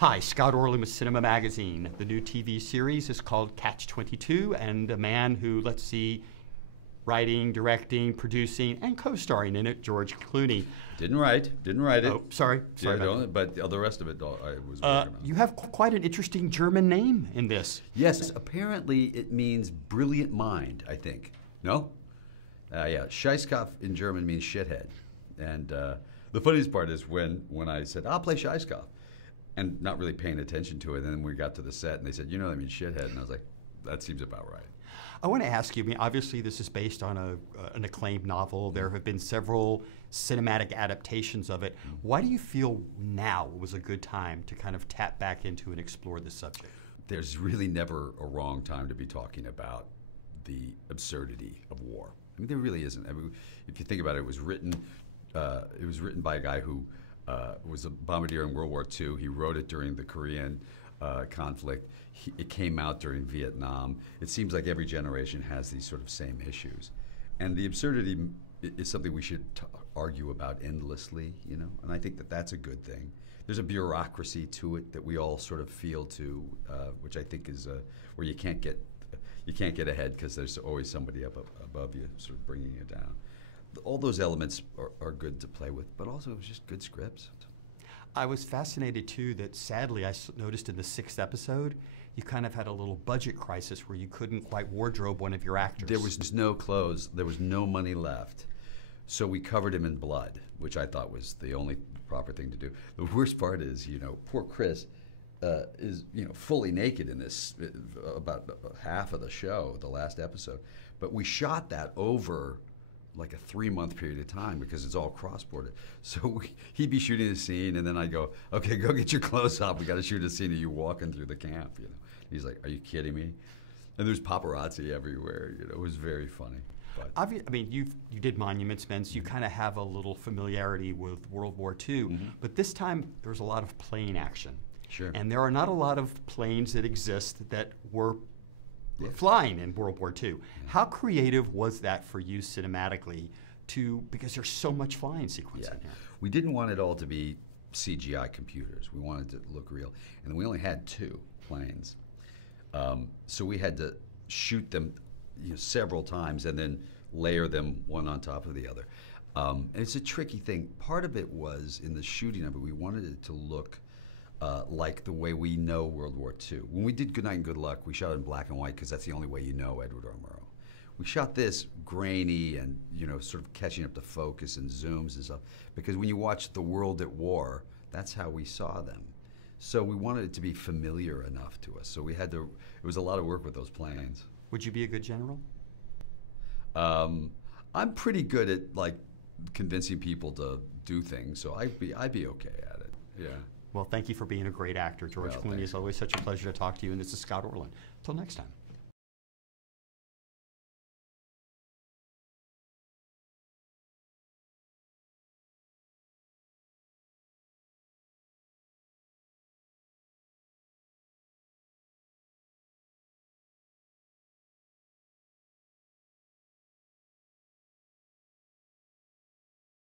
Hi, Scott Orlin with CINEMA-Magazin. The new TV series is called Catch22, and a man who, let's see, writing, directing, producing, and co-starring in it, George Clooney. Didn't write it. Oh, sorry. But the rest of it I was working on. You have quite an interesting German name in this. Yes, apparently it means brilliant mind, I think. No? Yeah, Scheißkopf in German means shithead. And the funniest part is when I said, I'll play Scheißkopf, and not really paying attention to it, and then we got to the set and they said, you know that means shithead, and I was like, that seems about right. I want to ask you, I mean, obviously this is based on an acclaimed novel. There have been several cinematic adaptations of it. Why do you feel now was a good time to kind of tap back into and explore this subject? There's really never a wrong time to be talking about the absurdity of war. I mean, there really isn't. I mean, if you think about it, it was written by a guy who was a bombardier in World War II. He wrote it during the Korean conflict. It came out during Vietnam. It seems like every generation has these sort of same issues. And the absurdity is something we should argue about endlessly, you know? And I think that that's a good thing. There's a bureaucracy to it that we all sort of feel to, which I think is where you can't get ahead because there's always somebody up above you sort of bringing you down. All those elements are good to play with, but also it was just good scripts. I was fascinated too that sadly I noticed in the 6th episode you kind of had a little budget crisis where you couldn't quite wardrobe one of your actors. There was no clothes, there was no money left, so we covered him in blood, which I thought was the only proper thing to do. The worst part is, you know, poor Chris is, you know, fully naked in this about half of the show, the last episode, but we shot that over like a 3-month period of time because it's all cross-bordered. So he'd be shooting a scene, and then I'd go, okay, go get your clothes off. We got to shoot a scene of you walking through the camp, you know. He's like, are you kidding me? And there's paparazzi everywhere, you know. It was very funny. But I mean, you did Monuments Men, so you kind of have a little familiarity with World War II, but this time there was a lot of plane action. Sure. And there are not a lot of planes that exist that were flying in World War II. How creative was that for you cinematically because there's so much flying sequence in here? We didn't want it all to be CGI computers. We wanted it to look real. And we only had 2 planes. So we had to shoot them, you know, several times and then layer them one on top of the other. And it's a tricky thing. Part of it was in the shooting of it, we wanted it to look like the way we know World War II. When we did Good Night and Good Luck, we shot it in black and white because that's the only way you know Edward R. Murrow. We shot this grainy and, you know, sort of catching up to focus and zooms and stuff because when you watch The World at War, that's how we saw them. So we wanted it to be familiar enough to us. So we had to, it was a lot of work with those planes. Would you be a good general? I'm pretty good at like convincing people to do things, so I'd be okay at it, yeah. Well, thank you for being a great actor, George Clooney. Thanks. It's always such a pleasure to talk to you, and this is Scott Orlin. Until next time.